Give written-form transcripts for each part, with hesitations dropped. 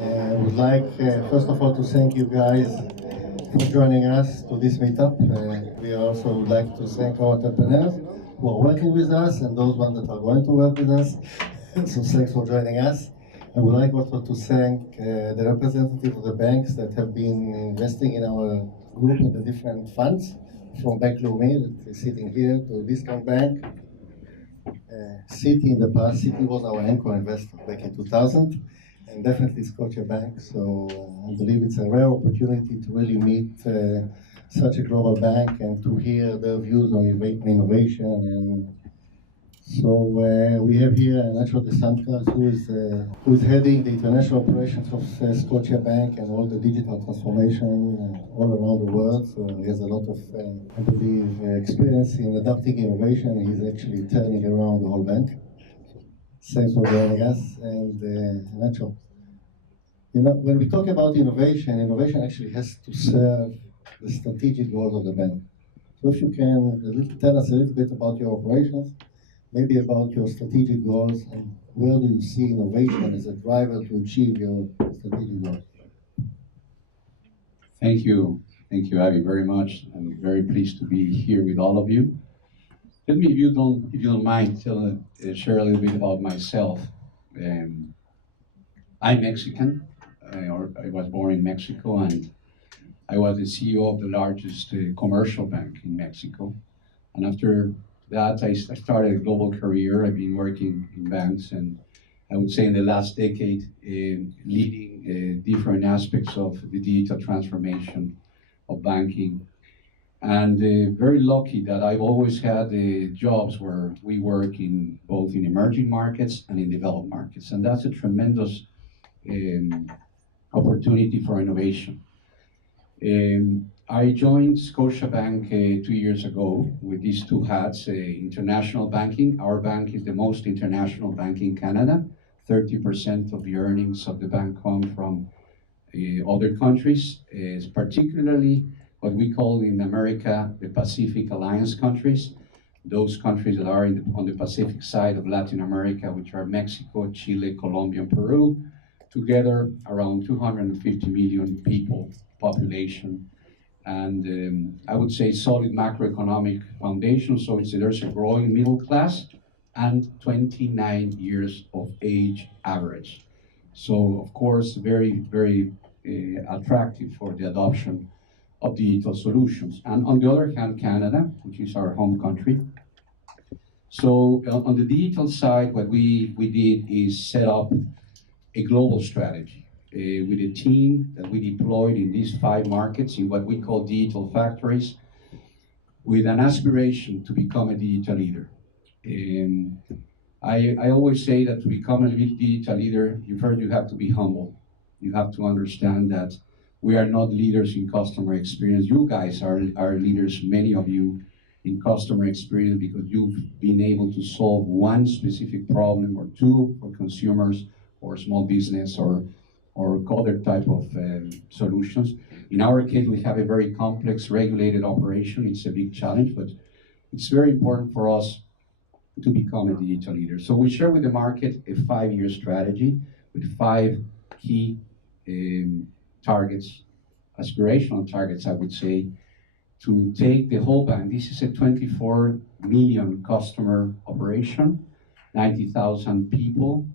I would like, first of all, to thank you guys for joining us to this meetup. We also would like to thank our entrepreneurs who are working with us and those ones that are going to work with us. So thanks for joining us. I would like also to thank the representatives of the banks that have been investing in our group in the different funds, from Bank Leumi, that is sitting here, to Discount Bank. Citi in the past, Citi was our anchor investor back in 2000, and definitely Scotiabank. So I believe it's a rare opportunity to really meet such a global bank and to hear their views on innovation. And so we have here Nacho Deschamps, who is heading the international operations of Scotiabank and all the digital transformation all around the world. So he has a lot of, I believe, experience in adapting innovation. He's actually turning around the whole bank. Thanks for joining us. And Nacho, you know, when we talk about innovation, innovation actually has to serve the strategic goals of the bank. So if you can tell us a little bit about your operations, maybe about your strategic goals, and where do you see innovation as a driver to achieve your strategic goals? Thank you, Avi, very much. I'm very pleased to be here with all of you. Let me, if you don't mind, share a little bit about myself. I'm Mexican. I was born in Mexico, and I was the CEO of the largest commercial bank in Mexico. And after that, I started a global career. I've been working in banks, and I would say in the last decade, leading different aspects of the digital transformation of banking. And very lucky that I've always had jobs where we work in both in emerging markets and in developed markets. And that's a tremendous opportunity for innovation. I joined Scotiabank 2 years ago with these two hats, international banking. Our bank is the most international bank in Canada. 30% of the earnings of the bank come from other countries, particularly what we call in America the Pacific Alliance countries, those countries that are on the Pacific side of Latin America, which are Mexico, Chile, Colombia, and Peru, together around 250 million people population. And I would say solid macroeconomic foundation, so there's a growing middle class and 29 years of age average. So of course, very, very attractive for the adoption of digital solutions. And on the other hand, Canada, which is our home country. So on the digital side, what we did is set up a global strategy with a team that we deployed in these 5 markets in what we call digital factories, with an aspiration to become a digital leader. I always say that to become a digital leader, you have to be humble. You have to understand that we are not leaders in customer experience. You guys are leaders, many of you, in customer experience because you've been able to solve one specific problem or two for consumers or small business or other type of solutions. In our case, we have a very complex regulated operation. It's a big challenge, but it's very important for us to become a digital leader. So we share with the market a 5-year strategy with 5 key targets, aspirational targets, I would say, to take the whole bank. This is a 24 million customer operation, 90,000 people.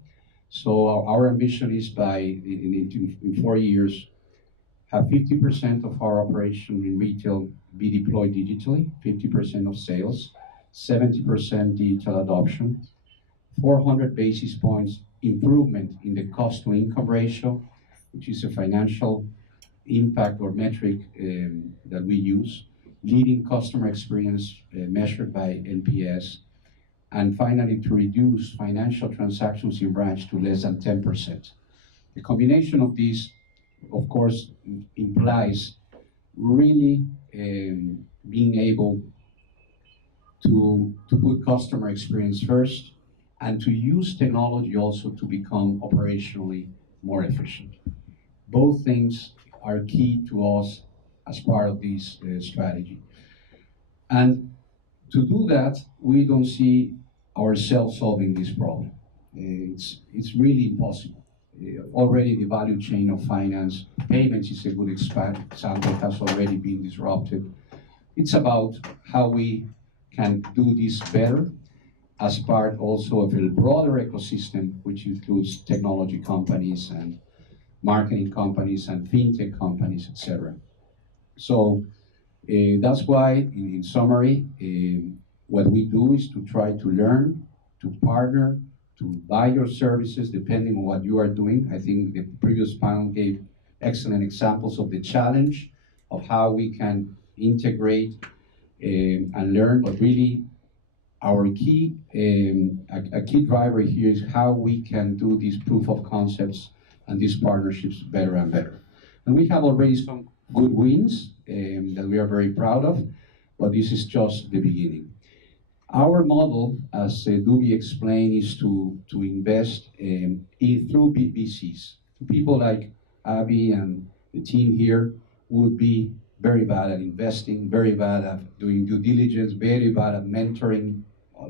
So our ambition is in 4 years, have 50% of our operation in retail be deployed digitally, 50% of sales, 70% digital adoption, 400 basis points improvement in the cost to income ratio, which is a financial impact or metric that we use, leading customer experience measured by NPS, and finally to reduce financial transactions in branch to less than 10%. The combination of these of course, implies really being able to put customer experience first and to use technology also to become operationally more efficient. Both things are key to us as part of this strategy. And to do that, we don't see ourselves solving this problem. It's really impossible. Already the value chain of finance, payments is a good example, has already been disrupted. It's about how we can do this better as part also of a broader ecosystem, which includes technology companies and marketing companies and fintech companies, etc. So that's why, in summary, what we do is to try to learn, to partner, to buy your services depending on what you are doing. I think the previous panel gave excellent examples of the challenge of how we can integrate and learn, but really our key, a key driver here is how we can do these proof of concepts and these partnerships better and better. And we have already some good wins that we are very proud of, but this is just the beginning. Our model, as Dubi explained, is to invest through VCs. People like Avi and the team here would be very bad at investing, very bad at doing due diligence, very bad at mentoring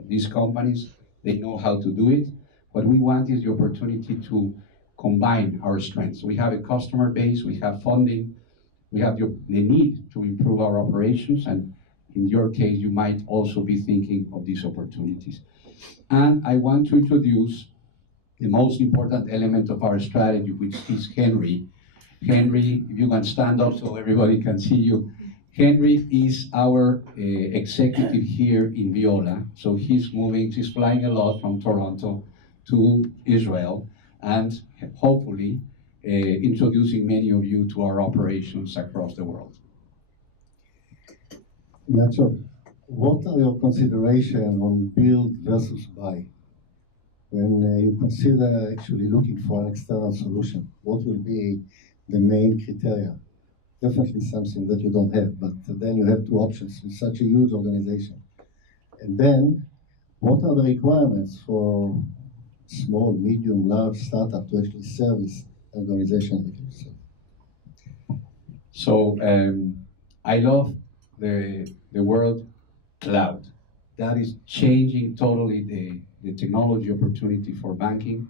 these companies. They know how to do it. What we want is the opportunity to combine our strengths. We have a customer base, we have funding, we have the need to improve our operations, and in your case, you might also be thinking of these opportunities. And I want to introduce the most important element of our strategy, which is Henry. Henry, if you can stand up so everybody can see you. Henry is our executive here in Viola. So he's flying a lot from Toronto to Israel, and hopefully introducing many of you to our operations across the world. Nacho, what are your considerations on build versus buy? When you consider actually looking for an external solution, what will be the main criteria? Definitely something that you don't have, but then you have two options with such a huge organization. And then, what are the requirements for small, medium, large startup to actually service an organization like yourself? So I love the word cloud. That is changing totally the technology opportunity for banking.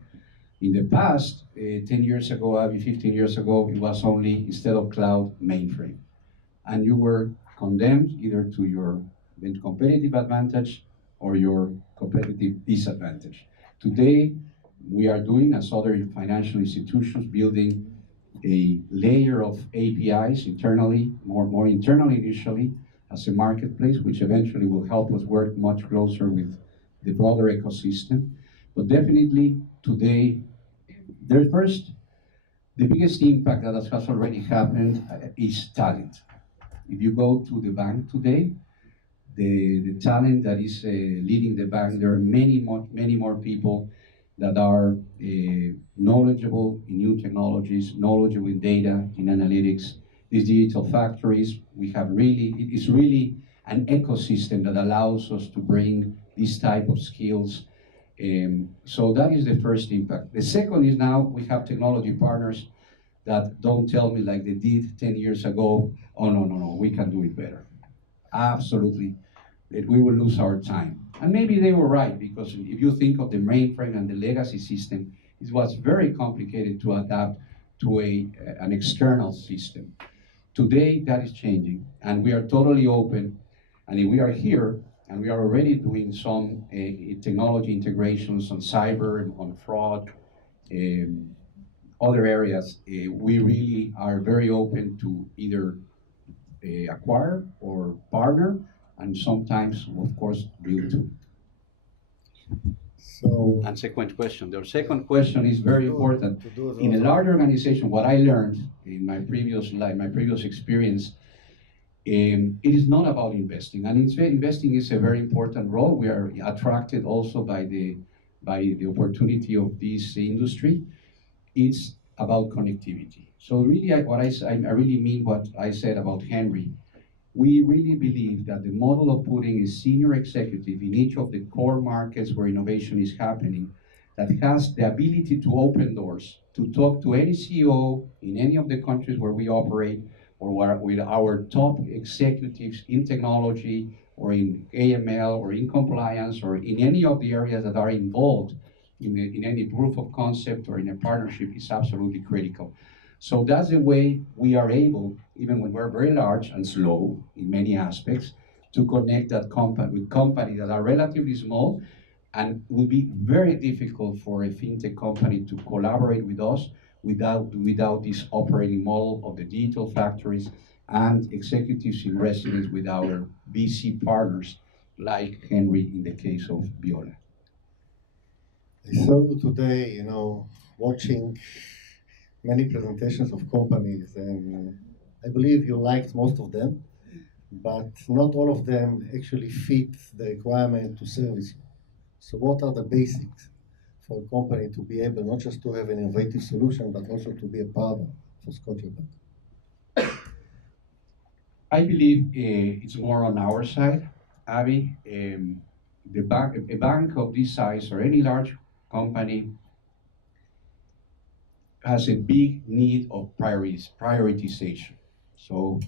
In the past, 10 years ago, Avi, 15 years ago, it was only, instead of cloud, mainframe. And you were condemned either to your competitive advantage or your competitive disadvantage. Today, we are doing, as other financial institutions, building a layer of APIs internally, more internally initially, as a marketplace, which eventually will help us work much closer with the broader ecosystem. But definitely today, the biggest impact that has already happened is talent. If you go to the bank today, the talent that is leading the bank, there are many more people that are knowledgeable in new technologies, knowledgeable in data, in analytics. These digital factories, it is really an ecosystem that allows us to bring these type of skills. So that is the first impact. The second is now we have technology partners that don't tell me like they did 10 years ago, oh no, we can do it better. Absolutely, that we will lose our time. And maybe they were right, because if you think of the mainframe and the legacy system, it was very complicated to adapt to an external system. Today, that is changing, and we are totally open. And if we are here, and we are already doing some technology integrations on cyber and on fraud, other areas, we really are very open to either acquire or partner, and sometimes, of course, build too. So, and second question. The second question is very important. In a large organization, what I learned in my previous life, my previous experience, it is not about investing. And investing is a very important role. We are attracted also by the opportunity of this industry. It's about connectivity. So really, I really mean what I said about Henry. We really believe that the model of putting a senior executive in each of the core markets where innovation is happening, that has the ability to open doors, to talk to any CEO in any of the countries where we operate, or where, with our top executives in technology, or in AML, or in compliance, or in any of the areas that are involved in any proof of concept or in a partnership, is absolutely critical. So that's the way we are able, even when we're very large and slow in many aspects, to connect that company with companies that are relatively small, and it will be very difficult for a fintech company to collaborate with us without this operating model of the digital factories and executives in residence with our VC partners, like Henry in the case of Viola. I saw you today, watching many presentations of companies, and I believe you liked most of them, but not all of them actually fit the requirement to service you. So what are the basics for a company to be able not just to have an innovative solution, but also to be a partner for Scotiabank? I believe it's more on our side, Avi. A bank of this size or any large company has a big need of prioritization. So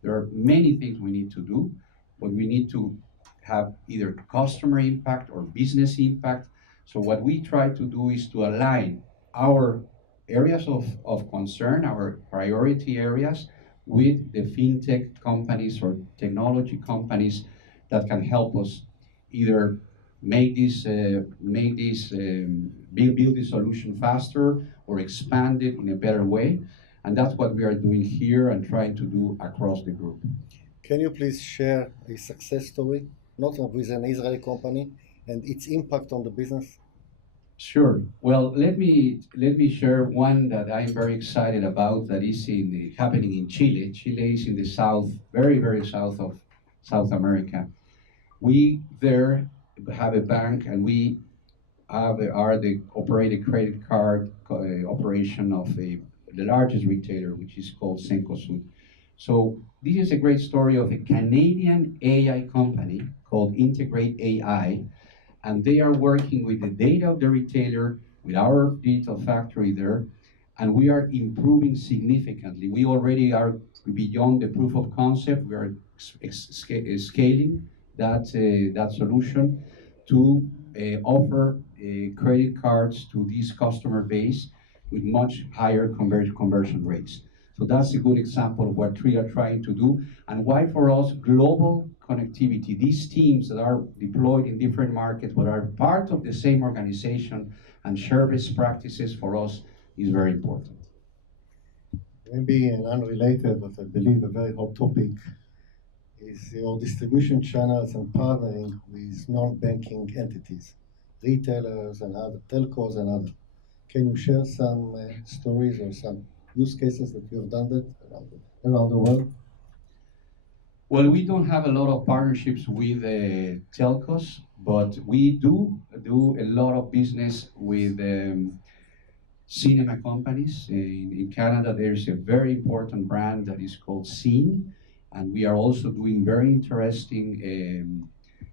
there are many things we need to do, but we need to have either customer impact or business impact. So what we try to do is to align our areas of concern, our priority areas, with the fintech companies or technology companies that can help us either build this solution faster or expand it in a better way. And that's what we are doing here and trying to do across the group. Can you please share a success story, not with an Israeli company, and its impact on the business? Sure. Well, let me share one that I'm very excited about that is happening in Chile. Chile is in the south, very, very south of South America. We there have a bank, and we are the operated credit card operation of the largest retailer, which is called Cencosud. So this is a great story of a Canadian AI company called Integrate AI, and they are working with the data of the retailer, with our digital factory there, and we are improving significantly. We already are beyond the proof of concept. We are scaling that solution to offer credit cards to this customer base with much higher conversion rates. So that's a good example of what we are trying to do, and why for us global connectivity, these teams that are deployed in different markets but are part of the same organization and share best practices for us is very important. Maybe an unrelated, but I believe a very hot topic, is your distribution channels and partnering with non-banking entities, retailers and other telcos and other. Can you share some stories or some use cases that you have done that around the world? Well, we don't have a lot of partnerships with telcos, but we do a lot of business with cinema companies. In Canada, there's a very important brand that is called Scene, and we are also doing very interesting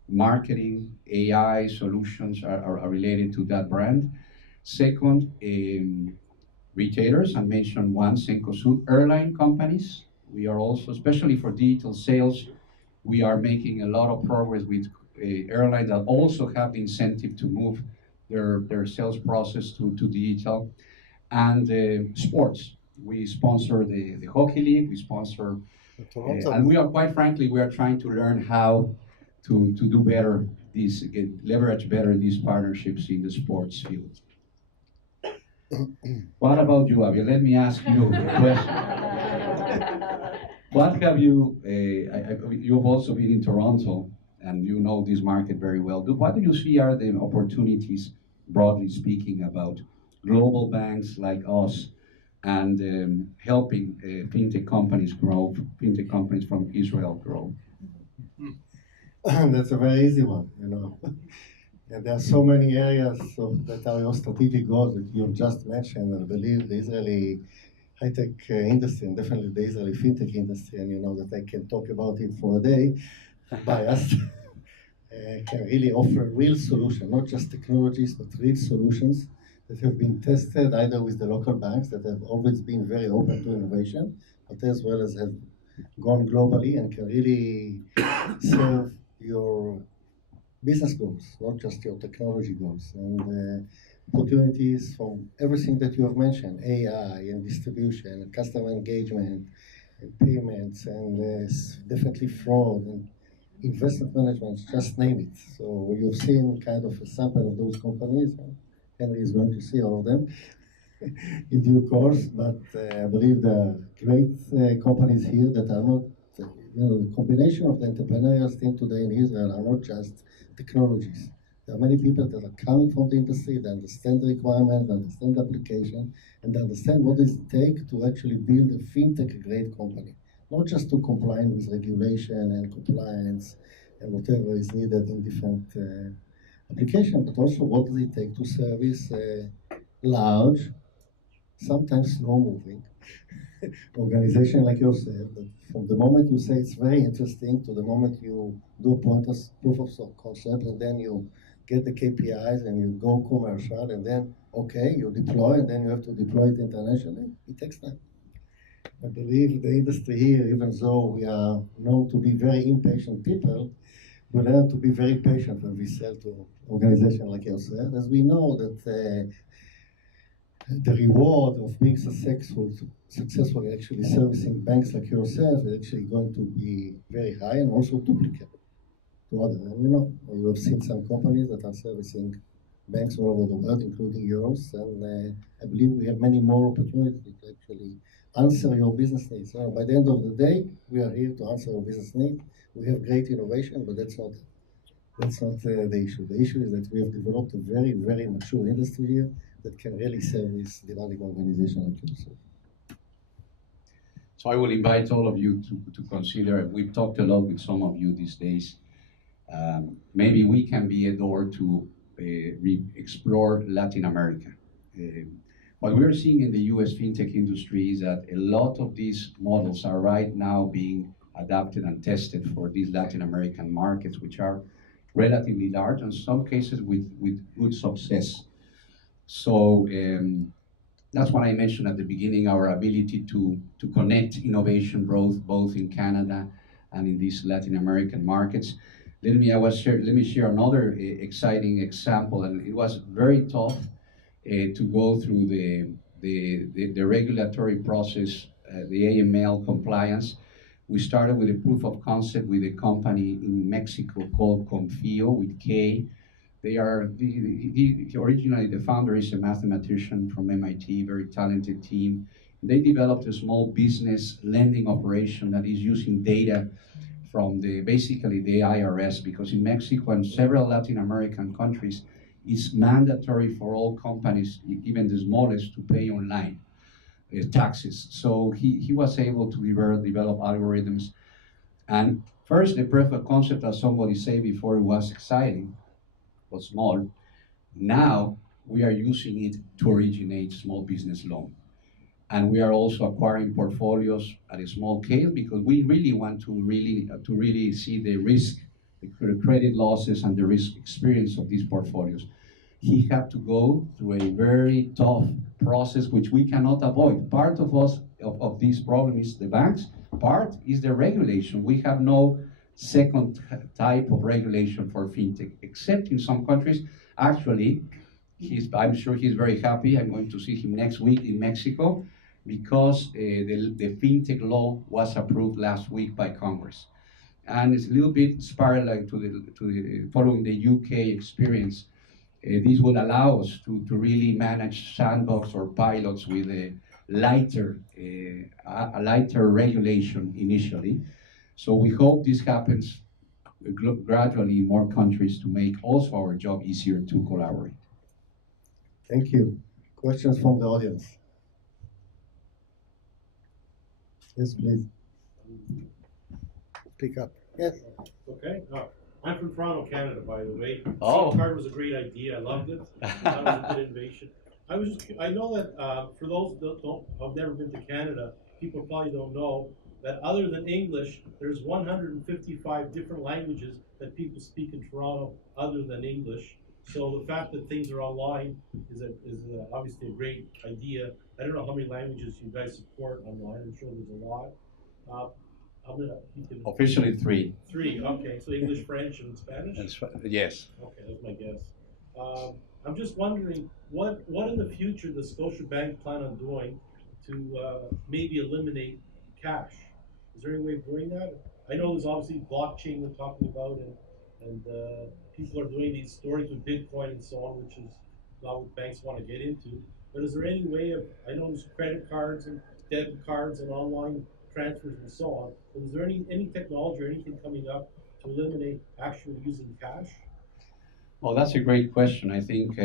marketing AI solutions are related to that brand. Second, retailers, I mentioned one, Cencosud. Airline companies, we are also, especially for digital sales, we are making a lot of progress with airlines that also have the incentive to move their sales process to digital. And sports, we sponsor the hockey league, we sponsor, and we are, quite frankly, we are trying to learn how to do better, leverage better these partnerships in the sports field. What about you, Avi? Let me ask you a question. What have you've also been in Toronto, and you know this market very well. What do you see are the opportunities, broadly speaking, about global banks like us and helping fintech companies grow, fintech companies from Israel grow? That's a very easy one, And there are so many areas that are your strategic goals that you've just mentioned. I believe the Israeli high-tech industry, and definitely the Israeli fintech industry, and you know that I can talk about it for a day, biased, can really offer real solutions, not just technologies, but real solutions that have been tested either with the local banks that have always been very open to innovation, but as well as have gone globally and can really serve your business goals, not just your technology goals. And opportunities from everything that you have mentioned, AI and distribution, and customer engagement, and payments, and definitely fraud, and investment management, just name it. So you've seen kind of a sample of those companies. Henry is going to see all of them in due course, but I believe the great companies here that are not, the combination of the entrepreneurial team today in Israel are not just technologies. There are many people that are coming from the industry, they understand the requirements, they understand the application, and they understand what does it take to actually build a fintech grade company. Not just to comply with regulation and compliance and whatever is needed in different applications, but also what does it take to service large, sometimes slow-moving organization like yourself, that from the moment you say it's very interesting to the moment you do proof of concept, and then you get the KPIs and you go commercial, and then, okay, you deploy, and then you have to deploy it internationally, it takes time. I believe the industry here, even though we are known to be very impatient people, we learn to be very patient when we sell to organizations like yourself, as we know that the reward of being successful actually servicing banks like yourself is actually going to be very high and also duplicate to others. And you know, you have seen some companies that are servicing banks all over the world, including yours, and I believe we have many more opportunities to actually answer your business needs. So by the end of the day, we are here to answer your business needs. We have great innovation, but that's not the issue. The issue is that we have developed a very, very mature industry here that can really service demanding organizations like yourself. So I will invite all of you to consider, we've talked a lot with some of you these days, maybe we can be a door to explore Latin America. What we're seeing in the US fintech industry is that a lot of these models are right now being adapted and tested for these Latin American markets, which are relatively large, in some cases with good success. So that's what I mentioned at the beginning, our ability to connect innovation growth both in Canada and in these Latin American markets. Let me share another exciting example, and it was very tough to go through the regulatory process, the AML compliance. We started with a proof of concept with a company in Mexico called Confio with K. They are, originally the founder is a mathematician from MIT, very talented team. They developed a small business lending operation that is using data from basically the IRS, because in Mexico and several Latin American countries, it's mandatory for all companies, even the smallest, to pay online taxes. So he was able to develop algorithms. And first, the proof of concept, as somebody said before, it was exciting, but small. Now we are using it to originate small business loan. And we are also acquiring portfolios at a small scale because we really want to really see the risk, the credit losses and the risk experience of these portfolios. He had to go through a very tough process which we cannot avoid. Part of this problem is the banks, part is the regulation. We have no second type of regulation for fintech, except in some countries. Actually, I'm sure he's very happy. I'm going to see him next week in Mexico because the fintech law was approved last week by Congress. And it's a little bit inspired to the following the UK experience. This will allow us to really manage sandbox or pilots with a lighter regulation initially. So we hope this happens gradually in more countries to make also our job easier to collaborate. Thank you. Questions from the audience? Yes, please. Speak up. Yes. Okay. I'm from Toronto, Canada, by the way. Oh. SIM card was a great idea. I loved it. That was a good innovation. I know that for those that have never been to Canada, people probably don't know that other than English, there's 155 different languages that people speak in Toronto other than English. So the fact that things are online is obviously a great idea. I don't know how many languages you guys support online. I'm sure there's a lot. Uh, you can, Officially three. three, okay. So English, French, and Spanish? Yes. Okay, that's my guess. I'm just wondering, what in the future does Scotiabank plan on doing to maybe eliminate cash? Is there any way of doing that? I know there's obviously blockchain we're talking about, and people are doing these stories with Bitcoin and so on, which is not what banks want to get into. But is there any way of, I know there's credit cards and debit cards and online transfers and so on, but is there any technology or anything coming up to eliminate actually using cash? Well, that's a great question. I think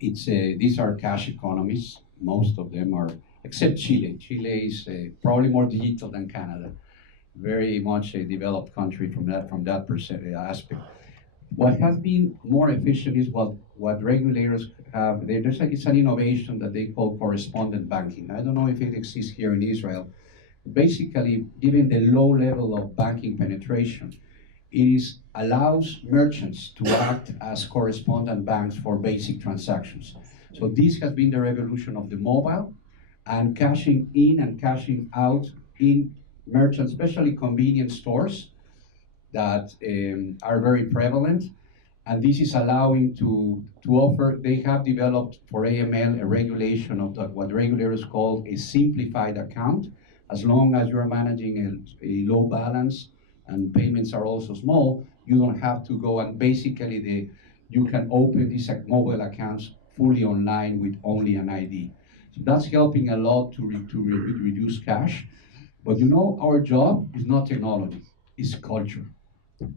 these are cash economies. Most of them are, except Chile. Chile is probably more digital than Canada. Very much a developed country from that aspect. What has been more efficient is what regulators have. It's an innovation that they call correspondent banking. I don't know if it exists here in Israel. Basically, given the low level of banking penetration, allows merchants to act as correspondent banks for basic transactions. So this has been the revolution of the mobile, and cashing in and cashing out in merchants, especially convenience stores that are very prevalent. And this is allowing to offer, they have developed for AML a regulation of what regulators call a simplified account. As long as you're managing a low balance and payments are also small, you don't have to go, and basically you can open these mobile accounts fully online with only an ID. So that's helping a lot to reduce cash. But our job is not technology, it's culture.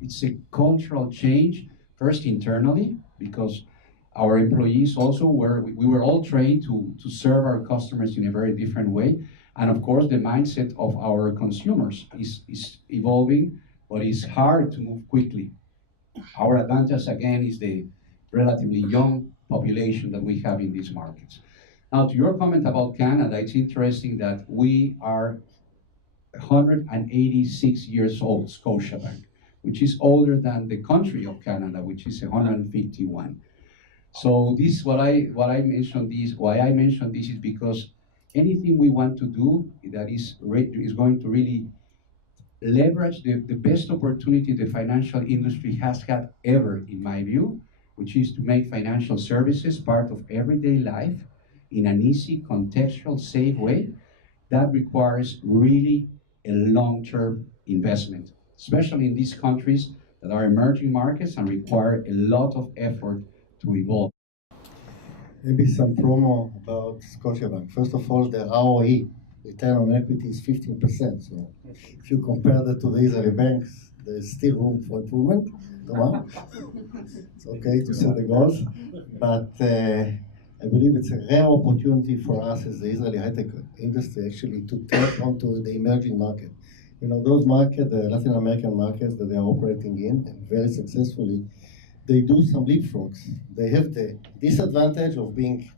It's a cultural change, first internally, because our employees also we were all trained to serve our customers in a very different way. And of course, the mindset of our consumers is evolving, but it's hard to move quickly. Our advantage, again, is the relatively young population that we have in these markets. Now, to your comment about Canada, it's interesting that we are 186 years old, Scotiabank, which is older than the country of Canada, which is 151. So this, why I mentioned this is because anything we want to do that is going to really leverage the best opportunity the financial industry has had ever, in my view, which is to make financial services part of everyday life in an easy, contextual, safe way. That requires really a long-term investment, especially in these countries that are emerging markets and require a lot of effort to evolve. Maybe some promo about Scotiabank. First of all, the ROE, return on equity, is 15%. So if you compare that to the Israeli banks, there's still room for improvement. Come on. It's okay to set the goals. But I believe it's a rare opportunity for us as the Israeli high-tech industry actually to tap onto the emerging market. Those markets, the Latin American markets that they are operating in, and very successfully, they do some leapfrogs. They have the disadvantage of being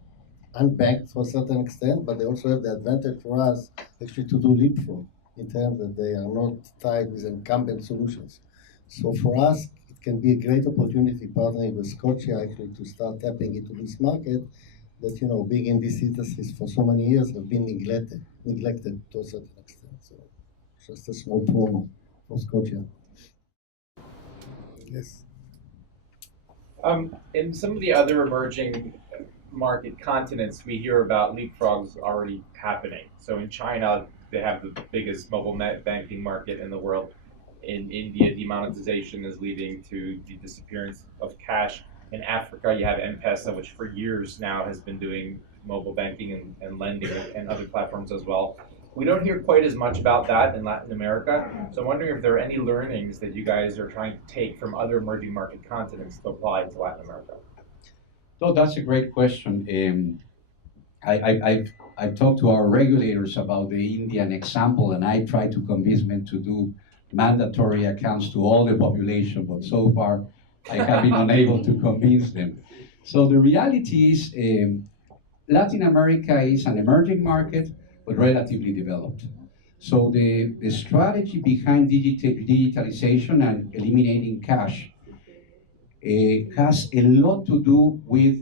unbanked to a certain extent, but they also have the advantage for us actually to do leapfrog in terms that they are not tied with incumbent solutions. So for us, it can be a great opportunity partnering with Scotia actually to start tapping into this market that, being in these industries for so many years have been neglected to a certain extent. So just a small promo for Scotia. Yes. In some of the other emerging market continents, we hear about leapfrogs already happening. So in China, they have the biggest mobile net banking market in the world. In India, demonetization is leading to the disappearance of cash. In Africa, you have M-Pesa, which for years now has been doing mobile banking and lending and other platforms as well. We don't hear quite as much about that in Latin America. So I'm wondering if there are any learnings that you guys are trying to take from other emerging market continents to apply to Latin America. So that's a great question. I've talked to our regulators about the Indian example, and I try to convince them to do mandatory accounts to all the population, but so far I have been unable to convince them. So the reality is Latin America is an emerging market, but relatively developed. So the strategy behind digitalization and eliminating cash has a lot to do with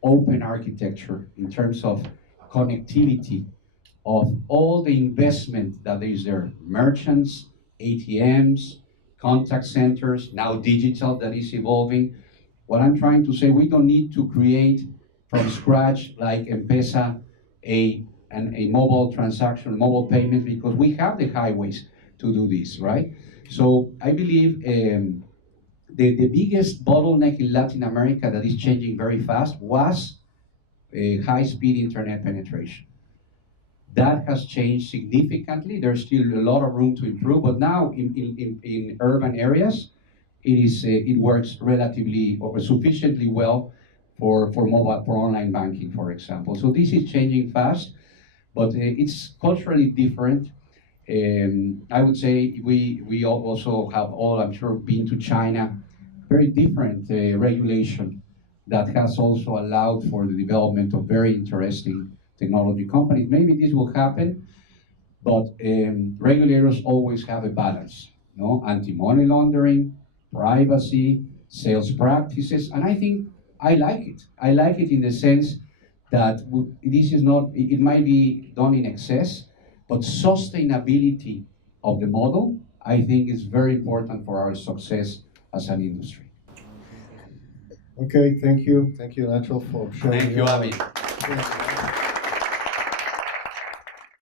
open architecture in terms of connectivity of all the investment that is there, merchants, ATMs, contact centers, now digital that is evolving. What I'm trying to say, we don't need to create from scratch like M-Pesa a mobile transaction, mobile payment, because we have the highways to do this, right? So I believe the biggest bottleneck in Latin America that is changing very fast was high-speed internet penetration. That has changed significantly. There's still a lot of room to improve, but now in urban areas, it works relatively or sufficiently well for online banking, for example. So this is changing fast, but it's culturally different. I would say we also have all, I'm sure, been to China, very different regulation that has also allowed for the development of very interesting technology companies. Maybe this will happen, but regulators always have a balance, no? Anti-money laundering, privacy, sales practices, and I think I like it. I like it in the sense that this is not, it might be done in excess, but sustainability of the model, I think is very important for our success as an industry. Okay, thank you. Thank you, Nacho, for sharing. Thank you, Avi. Yeah.